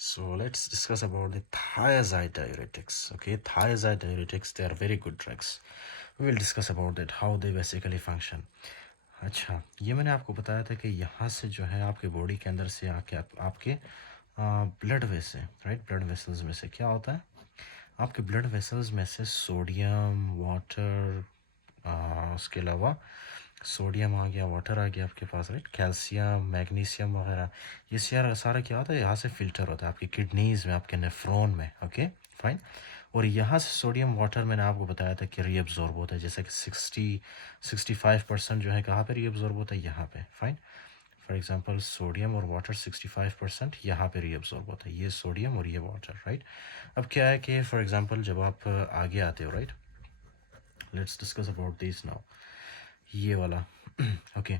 So let's discuss about the thiazide diuretics. Okay, thiazide diuretics, they are very good drugs. We will discuss about that, how they basically function. अच्छा, ये मैंने आपको बताया था कि यहाँ से जो है आपके बॉडी के अंदर से आके आपके ब्लड वे से, राइट, ब्लड वेसल्स में से क्या होता है, आपके ब्लड वेसल्स में से सोडियम, वाटर, उसके अलावा सोडियम आ गया, वाटर आ गया आपके पास, राइट, कैल्शियम, मैग्नीशियम वगैरह, ये सारा सारा क्या होता है, यहाँ से फ़िल्टर होता है आपकी किडनीज़ में, आपके नेफ्रॉन में। Okay, fine. और यहाँ से सोडियम वाटर मैंने आपको बताया था कि रीअब्जॉर्ब होता है, जैसे कि 65% जो है कहाँ पे रीअब्जॉर्ब होता है, यहाँ पे। फाइन। फॉर एग्जांपल सोडियम और वाटर 65% यहाँ पे रीअब्जॉर्ब होता है, ये सोडियम और ये वाटर, राइट। अब क्या है कि फॉर एग्जांपल जब आप आगे आते हो, right, let's discuss about this now, ये वाला ओके।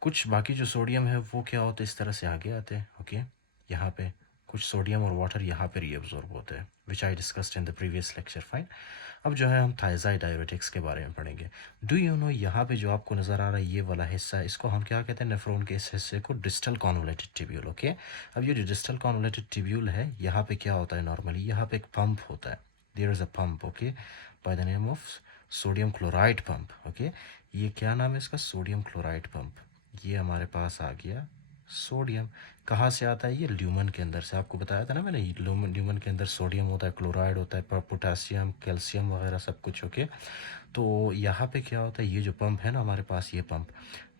कुछ बाकी जो सोडियम है वो क्या होता है, इस तरह से आगे आते हैं। ओके, यहाँ पे कुछ सोडियम और वाटर यहाँ पे रीअब्जॉर्ब होते हैं, which I discussed in the previous lecture. Fine. अब जो है हम थायजाइड डायरेटिक्स के बारे में पढ़ेंगे। डू यू नो, यहाँ पे जो आपको नज़र आ रहा है ये वाला हिस्सा, इसको हम क्या कहते हैं, नेफ्रॉन के इस हिस्से को डिस्टल कॉन्वोलेटेड ट्यूब्यूल। ओके, अब ये जो डिस्टल कॉन्वोलेटेड ट्यूब्यूल है, यहाँ पे क्या होता है, नॉर्मली यहाँ पे एक पंप होता है, there is a pump, okay, by the name of sodium chloride pump. Okay, ये क्या नाम है इसका, सोडियम क्लोराइड पंप। ये हमारे पास आ गया सोडियम। कहाँ से आता है, ये ल्यूमन के अंदर से, आपको बताया था ना मैंने, ल्यूमन के अंदर सोडियम होता है, क्लोराइड होता है, पोटासियम, कैल्शियम वगैरह सब कुछ। ओके, तो यहाँ पे क्या होता है, ये जो पंप है ना हमारे पास, ये pump,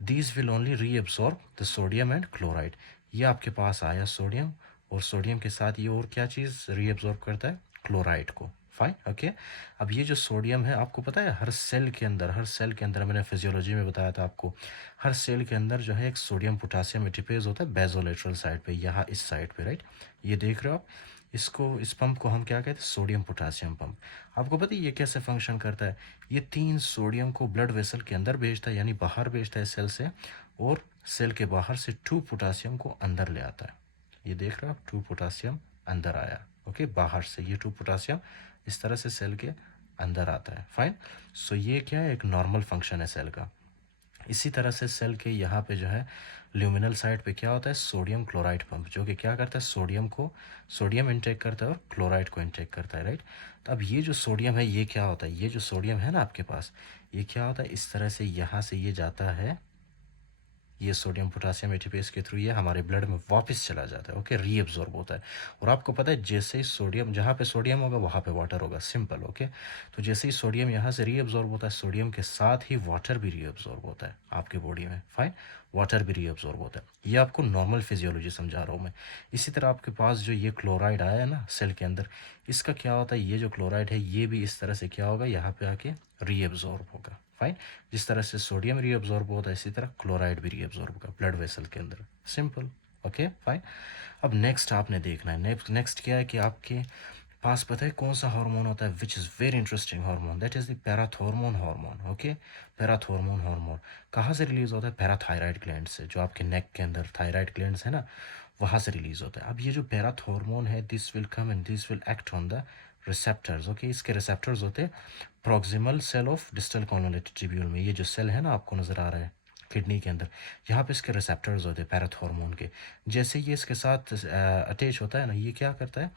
these will only reabsorb the sodium and chloride. ये आपके पास आया सोडियम, और सोडियम के साथ ये और क्या चीज़ रीअब्सॉर्ब करता है, क्लोराइड को। फाइन। ओके, अब ये जो सोडियम है, आपको पता है हर सेल के अंदर, हर सेल के अंदर, मैंने फिजियोलॉजी में बताया था आपको, हर सेल के अंदर जो है एक सोडियम पोटासियम एटीपेज होता है बेसोलेटरल साइड पे, यहाँ इस साइड पे, राइट, ये देख रहे हो आप, इसको, इस पंप को हम क्या कहते हैं, सोडियम पोटासियम पंप। आपको पता है ये कैसे फंक्शन करता है, ये 3 सोडियम को ब्लड वेसल के अंदर भेजता है, यानी बाहर भेजता है सेल से, और सेल के बाहर से 2 पोटासियम को अंदर ले आता है। ये देख रहे हो आप, 2 पोटासियम अंदर आया। ओके, बाहर से ये 2 पोटासियम इस तरह से सेल के अंदर आता है। फाइन। सो ये क्या है, एक नॉर्मल फंक्शन है सेल का। इसी तरह से सेल के यहाँ पे जो है ल्यूमिनल साइड पे क्या होता है, सोडियम क्लोराइड पंप, जो कि क्या करता है, सोडियम इनटेक करता है और क्लोराइड को इनटेक करता है, राइट। तो अब ये जो सोडियम है, ये क्या होता है, ये जो सोडियम है ना आपके पास, ये क्या होता है, इस तरह से यहाँ से ये जाता है, ये सोडियम पोटासियम एटीपेज के थ्रू ये हमारे ब्लड में वापस चला जाता है। ओके, रीअब्जॉर्ब होता है। और आपको पता है जैसे ही सोडियम, जहाँ पे सोडियम होगा वहाँ पे वाटर होगा, सिंपल। ओके, तो जैसे ही सोडियम यहाँ से रीअब्जॉर्ब होता है, सोडियम के साथ ही वाटर भी रीअब्जॉर्ब होता है आपके बॉडी में। फाइन, वाटर भी रीअब्जॉर्ब होता है। ये आपको नॉर्मल फिजियोलॉजी समझा रहा हूँ मैं। इसी तरह आपके पास जो ये क्लोराइड आया है ना सेल के अंदर, इसका क्या होता है, ये जो क्लोराइड है ये भी इस तरह से क्या होगा, यहाँ पे आके रीअब्जॉर्ब होगा। फाइन। जिस तरह से सोडियम रीअब्जॉर्ब होता है, इसी तरह क्लोराइड भी रीअब्जॉर्ब होगा ब्लड वेसल के अंदर, सिंपल। Okay, fine. अब नेक्स्ट आपने देखना है, नेक्स्ट क्या है कि आपके पास पता है कौन सा हार्मोन होता है, which is very interesting hormone, that is the parathormone hormone. Okay, parathormone hormone कहाँ से रिलीज होता है, पैराथायराइड ग्लैंड से, जो आपके नेक के अंदर थायराइड ग्लैंड्स है ना, वहाँ से रिलीज होता है। अब ये जो पैराथॉर्मोन है, this will come and this will act on the receptors. Okay, इसके रिसेप्टर्स होते हैं proximal cell of distal convoluted tubule में, ये जो सेल है ना आपको नज़र आ रहा है किडनी के अंदर, यहाँ पे इसके रिसेप्टर्स होते हैं पैराथॉर्मोन के। जैसे ये इसके साथ अटैच होता है ना, ये क्या करता है,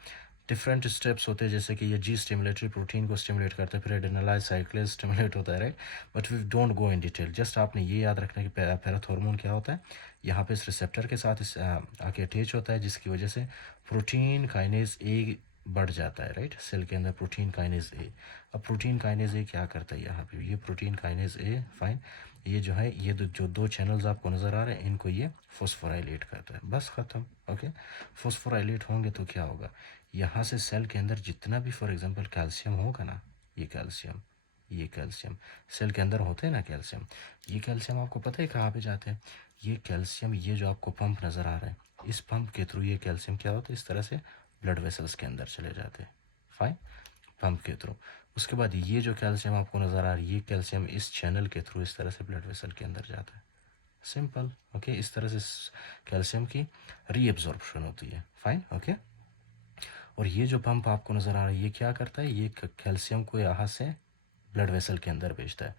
डिफरेंट स्टेप्स होते हैं, जैसे कि ये जी स्टिमुलेटरी प्रोटीन को स्टिमुलेट करता है, फिर एडेनोलाइज साइक्लेज स्टिमुलेट होता है, right. But we don't go in detail, just आपने ये याद रखना कि पैराथॉर्मोन क्या होता है, यहाँ पे इस रिसेप्टर के साथ इस आके अटैच होता है, जिसकी वजह से प्रोटीन काइनेज ए बढ़ जाता है, राइट, सेल के अंदर प्रोटीन काइनेज ए। अब प्रोटीन काइनेज ए क्या करता है, यहाँ पे ये प्रोटीन काइनेज ए, फाइन, ये जो है, ये जो 2 चैनल्स आपको नज़र आ रहे हैं, इनको ये फॉस्फोराइलेट करता है, बस ख़त्म। ओके, फॉस्फोराइलेट होंगे तो क्या होगा, यहाँ से सेल के अंदर जितना भी फॉर एग्जांपल कैल्शियम होगा ना, ये कैल्शियम, ये कैल्शियम सेल के अंदर होते हैं ना कैल्शियम, ये कैल्शियम आपको पता है कहाँ पे जाते हैं, ये कैल्शियम, ये जो आपको पंप नज़र आ रहा है, इस पंप के थ्रू ये कैल्शियम क्या होता है, इस तरह से ब्लड वेसल्स के अंदर चले जाते हैं। फाइन, पंप के थ्रू। उसके बाद ये जो कैल्शियम आपको नज़र आ रहा है, ये कैल्शियम इस चैनल के थ्रू इस तरह से ब्लड वेसल के अंदर जाता है, सिंपल। ओके, इस तरह से कैल्शियम की रीएब्जॉर्प्शन होती है। फाइन। ओके, और ये जो पंप आपको नज़र आ रहा है, ये क्या करता है, ये कैल्शियम को यहाँ से ब्लड वेसल के अंदर भेजता है,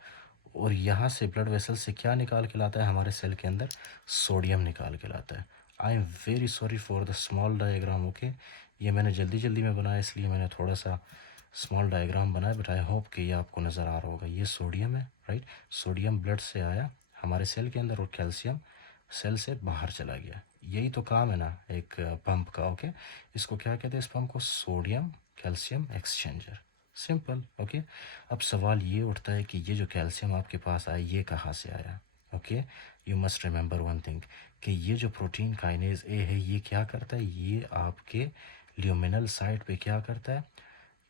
और यहाँ से ब्लड वेसल से क्या निकाल के लाता है, हमारे सेल के अंदर सोडियम निकाल के लाता है। I am very sorry for the small diagram, okay. ये मैंने जल्दी जल्दी में बनाया, इसलिए मैंने थोड़ा सा स्मॉल डायग्राम बनाया, बट आई होप कि ये आपको नज़र आ रहा होगा। ये सोडियम है, राइट। सोडियम ब्लड से आया हमारे सेल के अंदर और कैल्शियम सेल से बाहर चला गया। यही तो काम है ना एक पंप का, ओके। इसको क्या कहते हैं, इस पंप को sodium calcium exchanger, simple, okay. अब सवाल ये उठता है कि ये जो कैल्शियम आपके पास आया ये कहाँ से आया, okay. You must remember one thing कि ये जो प्रोटीन काइनेज ए है ये क्या करता है, ये आपके ल्यूमिनल साइड पे क्या करता है,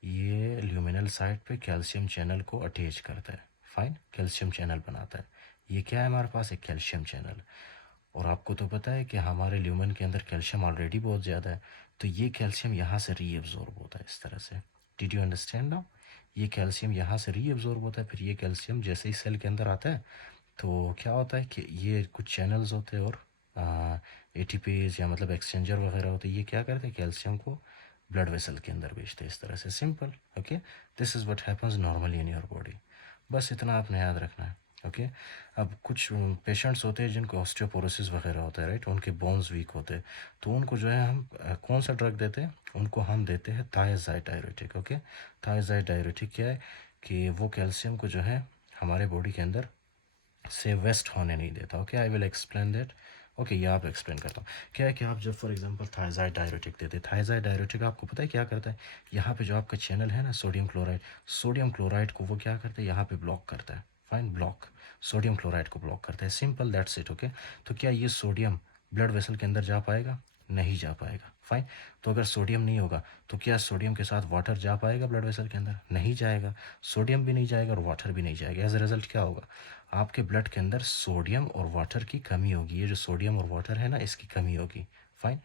ये ल्यूमिनल साइड पे कैल्शियम चैनल को अटैच करता है, फाइन, कैल्शियम चैनल बनाता है। ये क्या है हमारे पास, एक कैल्शियम चैनल। और आपको तो पता है कि हमारे ल्यूमन के अंदर कैल्शियम ऑलरेडी बहुत ज़्यादा है, तो ये कैल्शियम यहाँ से रीअब्जॉर्ब होता है इस तरह से। Did you understand now? ये कैल्शियम यहाँ से रीअब्जॉर्ब होता है, फिर ये कैल्शियम जैसे ही सेल के अंदर आता है तो क्या होता है कि ये कुछ चैनल्स होते हैं और एटीपीज या मतलब एक्सचेंजर वगैरह होते हैं, ये क्या करते हैं कैल्शियम को ब्लड वेसल के अंदर भेजते हैं इस तरह से, simple, okay. This is what happens normally in your body, बस इतना आपने याद रखना है, ओके। अब कुछ पेशेंट्स होते हैं जिनको ऑस्टियोपोरोसिस वगैरह होता है, राइट, उनके बोन्स वीक होते हैं, तो उनको जो है हम कौन सा ड्रग देते हैं, उनको हम देते हैं thiazide diuretic, okay. Thiazide diuretic क्या है कि वो कैल्शियम को जो है हमारे बॉडी के अंदर से वेस्ट होने नहीं देता, okay. I will explain that, okay. ये आप एक्सप्लेन करता हूँ। क्या है कि आप जब फॉर एग्जांपल थायजाइड डायरेटिक देते हैं, थायजाइड डायरेटिक आपको पता है क्या करता है, यहाँ पे जो आपका चैनल है ना सोडियम क्लोराइड को वो क्या करता है यहाँ पे ब्लॉक करता है, फाइन, ब्लॉक, सोडियम क्लोराइड को ब्लॉक करता है, सिंपल, दैट्स इट, ओके। तो क्या ये सोडियम ब्लड वेसल के अंदर जा पाएगा, नहीं जा पाएगा, फाइन। तो अगर सोडियम नहीं होगा तो क्या सोडियम के साथ वाटर जा पाएगा ब्लड वेसल के अंदर, नहीं जाएगा। सोडियम भी नहीं जाएगा और वाटर भी नहीं जाएगा, एज अ रिजल्ट क्या होगा, आपके ब्लड के अंदर सोडियम और वाटर की कमी होगी। ये जो सोडियम और वाटर है ना इसकी कमी होगी, फाइन।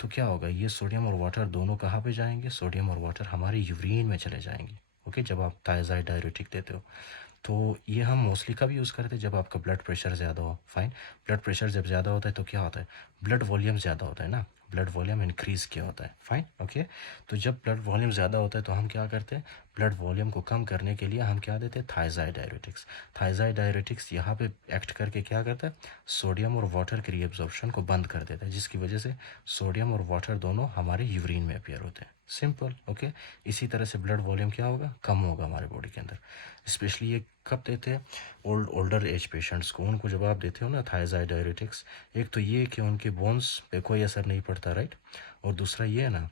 तो क्या होगा, ये सोडियम और वाटर दोनों कहाँ पे जाएंगे, सोडियम और वाटर हमारे यूरिन में चले जाएंगे, ओके, जब आप थायजाइड डायरेटिक देते हो। तो ये हम मोस्टली कब यूज़ करते हैं, जब आपका ब्लड प्रेशर ज़्यादा हो, फाइन। ब्लड प्रेशर जब ज़्यादा होता है तो क्या होता है, ब्लड वॉल्यूम ज़्यादा होता है ना, ब्लड वॉल्यूम इंक्रीज़ किया होता है, फाइन, ओके। तो जब ब्लड वॉल्यूम ज़्यादा होता है तो हम क्या करते हैं, ब्लड वॉल्यूम को कम करने के लिए हम क्या देते हैं, थायजाइड डायरेटिक्स। थायजाइड डायरेटिक्स यहाँ पे एक्ट करके क्या करता है, सोडियम और वाटर के रीअब्जॉर्प्शन को बंद कर देता है, जिसकी वजह से सोडियम और वाटर दोनों हमारे यूरिन में अपियर होते हैं, सिंपल, ओके। इसी तरह से ब्लड वॉल्यूम क्या होगा, कम होगा हमारे बॉडी के अंदर। स्पेशली ये कब देते हैं, ओल्डर एज पेशेंट्स को, उनको जब आप देते हो ना थायजाइड डायरेटिक्स, एक तो ये कि उनके बोन्स पे कोई असर नहीं पड़ता, राइट, और दूसरा ये है ना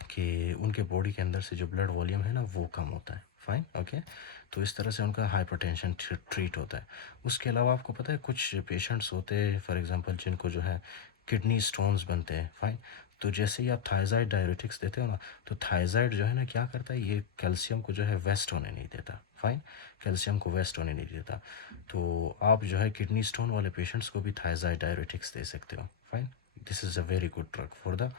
कि उनके बॉडी के अंदर से जो ब्लड वॉल्यूम है ना वो कम होता है, फाइन, ओके। तो इस तरह से उनका हाइपरटेंशन ट्रीट होता है। उसके अलावा आपको पता है कुछ पेशेंट्स होते हैं फॉर एग्जांपल जिनको जो है किडनी स्टोन्स बनते हैं, फाइन। तो जैसे ही आप थायजाइड डायरेटिक्स देते हो ना तो थायजाइड जो है ना क्या करता है, ये कैल्शियम को जो है वेस्ट होने नहीं देता, फाइन, कैल्शियम को वेस्ट होने नहीं देता। तो आप जो है किडनी स्टोन वाले पेशेंट्स को भी थायजाइड डायरेटिक्स दे सकते हो, fine. This is a very good drug for the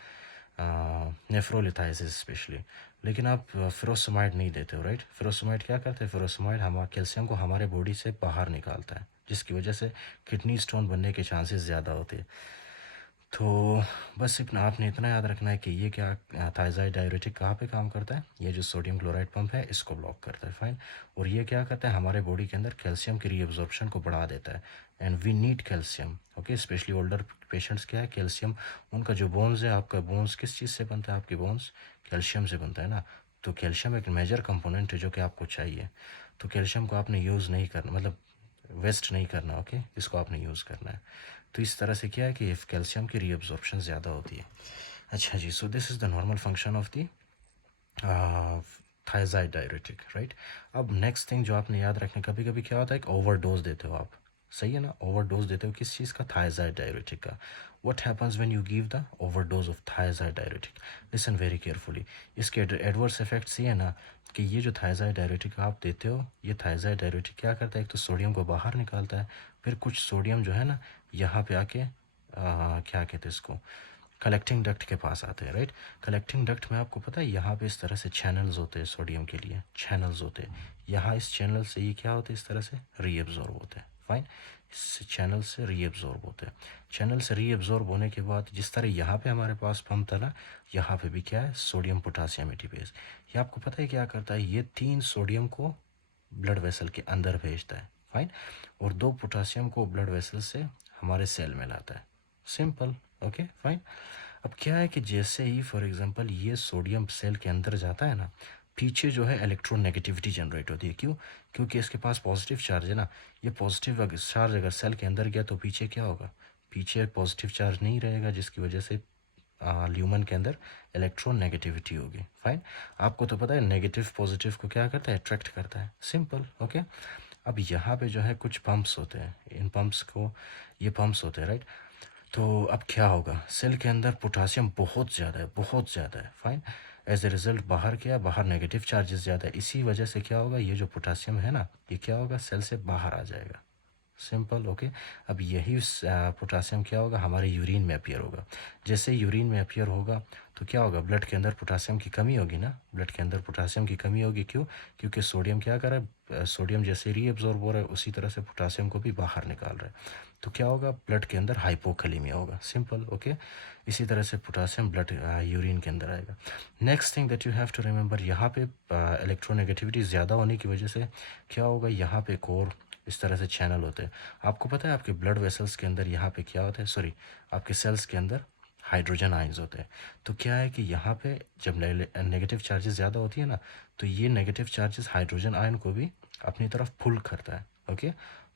nephrolithiasis specially. लेकिन आप फिरोसमाइड नहीं देते हो, राइट। फिरोसमाइड क्या करते हैं, फिरोसमाइड हम कैल्शियम को हमारे बॉडी से बाहर निकालता है, जिसकी वजह से किडनी स्टोन बनने के चांसेस ज़्यादा होते हैं। तो बस इतना आपने इतना याद रखना है कि ये क्या थायजाइड डायरेटिक कहाँ पे काम करता है, ये जो सोडियम क्लोराइड पंप है इसको ब्लॉक करता है, फाइन। और ये क्या करता है, हमारे बॉडी के अंदर कैल्शियम की रीअब्जॉर्प्शन को बढ़ा देता है, and we need calcium, okay. Specially older patients क्या है, कैल्शियम, उनका जो बोन्स है, आपका बोन्स किस चीज़ से बनता है, आपके बोन्स कैल्शियम से बनता है ना। तो कैल्शियम एक मेजर कंपोनेंट है जो कि आपको चाहिए। तो कैल्शियम को आपने यूज़ नहीं करना, मतलब वेस्ट नहीं करना, ओके, इसको आपने यूज़ करना है। तो इस तरह से क्या है कि कैल्शियम की रीअब्जॉर्प्शन ज़्यादा होती है। अच्छा जी, so this is the normal function of the thiazide diuretic, right. अब नेक्स्ट थिंग जो आपने याद रखना, कभी कभी क्या होता है कि ओवरडोज देते हो आप, सही है ना, ओवरडोज देते हो किस चीज़ का, थायजाइड डायरेटिक का। What happens when you give the overdose of thiazide diuretic, listen very carefully. इसके एडवर्स इफेक्ट्स ये है ना कि ये जो थायजाइड डायरेटिक आप देते हो, ये थायजाइड डायरेटिक क्या करता है, एक तो सोडियम को बाहर निकालता है, फिर कुछ सोडियम जो है ना यहाँ पे आके क्या कहते हैं इसको, कलेक्टिंग डक्ट के पास आते हैं, राइट। कलेक्टिंग डक्ट में आपको पता है यहाँ पे इस तरह से चैनल्स होते हैं, सोडियम के लिए चैनल्स होते हैं, यहाँ इस चैनल से ये क्या होते हैं, इस तरह से रीअब्जॉर्ब होते हैं, फाइन। इस चैनल से रीअब्जॉर्ब होते हैं, चैनल से रीअब्जॉर्ब होने के बाद जिस तरह यहाँ पे हमारे पास पंप था ना, यहाँ पे भी क्या है, सोडियम पोटासियम एटीपेज, ये आपको पता है क्या करता है, ये 3 सोडियम को ब्लड वेसल के अंदर भेजता है, फाइन, और 2 पोटासियम को ब्लड वेसल से हमारे सेल में लाता है, सिंपल। Okay fine. अब क्या है कि जैसे ही फॉर एग्जांपल ये सोडियम सेल के अंदर जाता है ना, पीछे जो है इलेक्ट्रोनेगेटिविटी जनरेट होती है। क्यों? क्योंकि इसके पास पॉजिटिव चार्ज है ना। ये पॉजिटिव चार्ज अगर सेल के अंदर गया तो पीछे क्या होगा? पीछे पॉजिटिव चार्ज नहीं रहेगा, जिसकी वजह से ल्यूमन के अंदर इलेक्ट्रोनेगेटिविटी होगी। फाइन। आपको तो पता है नेगेटिव पॉजिटिव को क्या करता है? अट्रैक्ट करता है। सिंपल। ओके। अब यहाँ पे जो है कुछ पंप्स होते हैं, इन पंप्स को, ये पंप्स होते हैं राइट। तो अब क्या होगा? सेल के अंदर पोटासियम बहुत ज़्यादा है, बहुत ज़्यादा है। फाइन। एज ए रिजल्ट बाहर क्या है? बाहर नेगेटिव चार्जेस ज़्यादा है। इसी वजह से क्या होगा? ये जो पोटासियम है ना, ये क्या होगा? सेल से बाहर आ जाएगा। सिंपल। ओके। अब यही पोटासियम क्या होगा? हमारे यूरिन में अपीयर होगा। जैसे यूरिन में अपीयर होगा तो क्या होगा? ब्लड के अंदर पोटासियम की कमी होगी ना। ब्लड के अंदर पोटासियम की कमी होगी। क्यों? क्योंकि सोडियम क्या कर रहा है? सोडियम जैसे रीअब्जॉर्ब हो रहा है, उसी तरह से पोटासियम को भी बाहर निकाल रहा है। तो क्या होगा? ब्लड के अंदर हाइपोकैलेमिया होगा। सिंपल। ओके। इसी तरह से पोटासियम ब्लड यूरिन के अंदर आएगा। Next thing that you have to remember, यहाँ पे इलेक्ट्रोनेगेटिविटी ज़्यादा होने की वजह से क्या होगा? यहाँ पे कोर इस तरह से चैनल होते हैं। आपको पता है आपके ब्लड वेसल्स के अंदर यहाँ पे क्या होता है? सॉरी, आपके सेल्स के अंदर हाइड्रोजन आयंस होते हैं। तो क्या है कि यहाँ पे जब नेगेटिव चार्जेस ज़्यादा होती है ना, तो ये नेगेटिव चार्जेस हाइड्रोजन आयन को भी अपनी तरफ पुल करता है। ओके।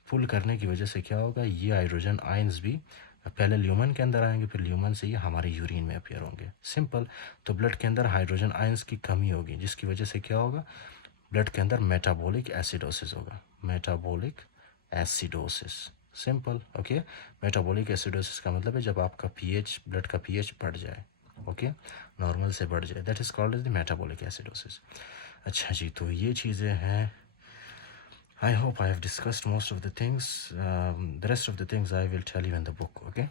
पुल करने की वजह से क्या होगा? ये हाइड्रोजन आयंस भी पहले ल्यूमन के अंदर आएंगे, फिर ल्यूमन से ये हमारे यूरिन में अपीयर होंगे। सिंपल। तो ब्लड के अंदर हाइड्रोजन आयंस की कमी होगी, जिसकी वजह से क्या होगा? ब्लड के अंदर मेटाबॉलिक एसिडोसिस होगा। Metabolic acidosis. Simple. Okay. Metabolic acidosis का मतलब है जब आपका पीएच, ब्लड का पीएच बढ़ जाए। ओके। नॉर्मल से बढ़ जाए, that is called as the metabolic acidosis. अच्छा जी, तो ये चीज़ें हैं। I hope I have discussed most of the things, the rest of the things I will tell you in the book. Okay.